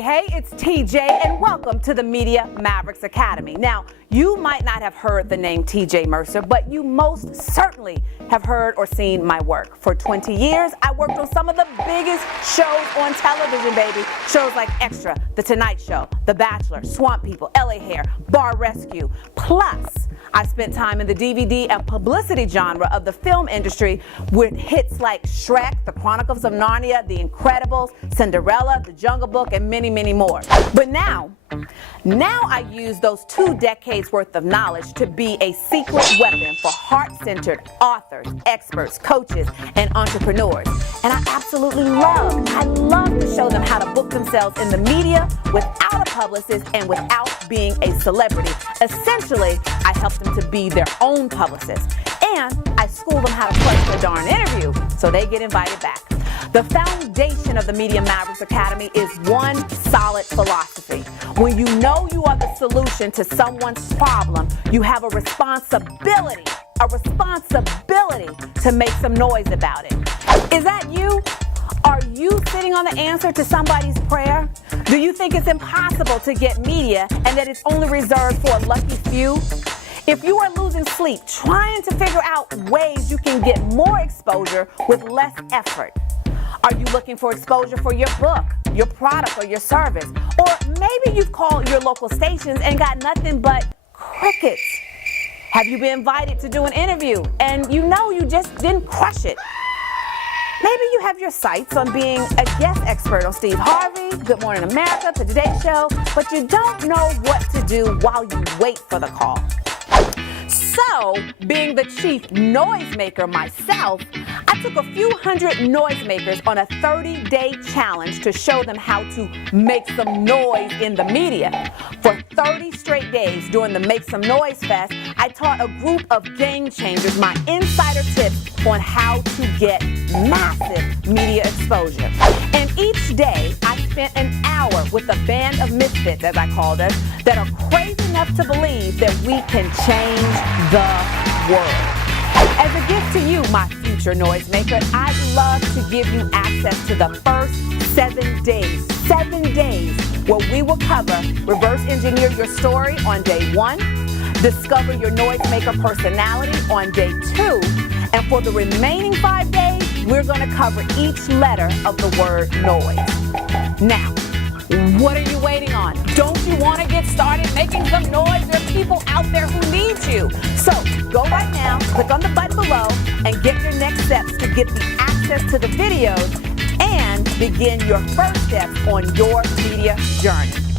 Hey, it's TJ and welcome to the Media Mavericks Academy. Now, you might not have heard the name TJ Mercer, but you most certainly have heard or seen my work. For 20 years, I worked on some of the biggest shows on television, baby. Shows like Extra, The Tonight Show, The Bachelor, Swamp People, LA Hair, Bar Rescue. Plus, I spent time in the DVD and publicity genre of the film industry with hits like Shrek, The Chronicles of Narnia, The Incredibles, Cinderella, The Jungle Book, and many, many more. But now I use those 2 decades worth of knowledge to be a secret weapon for heart-centered authors, experts, coaches, and entrepreneurs. And I absolutely love to show them how to book themselves in the media without a publicist and without being a celebrity. Essentially, I help them to be their own publicist. And I school them how to crush their darn interview so they get invited back. The foundation of the Media Mavericks Academy is one solid philosophy. When you know you are the solution to someone's problem, you have a responsibility to make some noise about it. Is that you? Are you sitting on the answer to somebody's prayer? Do you think it's impossible to get media and that it's only reserved for a lucky few? If you are losing sleep trying to figure out ways you can get more exposure with less effort, are you looking for exposure for your book, your product, or your service? Or maybe you've called your local stations and got nothing but crickets. Have you been invited to do an interview and you know you just didn't crush it? Maybe you have your sights on being a guest expert on Steve Harvey, Good Morning America, The Today Show, but you don't know what to do while you wait for the call. So, being the chief noisemaker myself, I took a few hundred noisemakers on a 30-day challenge to show them how to make some noise in the media. For 30 straight days during the Make Some Noise Fest, I taught a group of game changers my insider tips on how to get massive media exposure. And each day, I spent an hour with a band of misfits, as I called us, that are crazy enough to believe that we can change the world. As a gift to you, my future noisemaker, I'd love to give you access to the first 7 days where we will cover reverse engineer your story on day 1, discover your noisemaker personality on day 2, and for the remaining 5 days, we're going to cover each letter of the word noise. Now, what are you waiting on? Don't you want to get started making some noise? There are people out there who need you. So go right now, click on the button below, and get your next steps to get the access to the videos and begin your first steps on your media journey.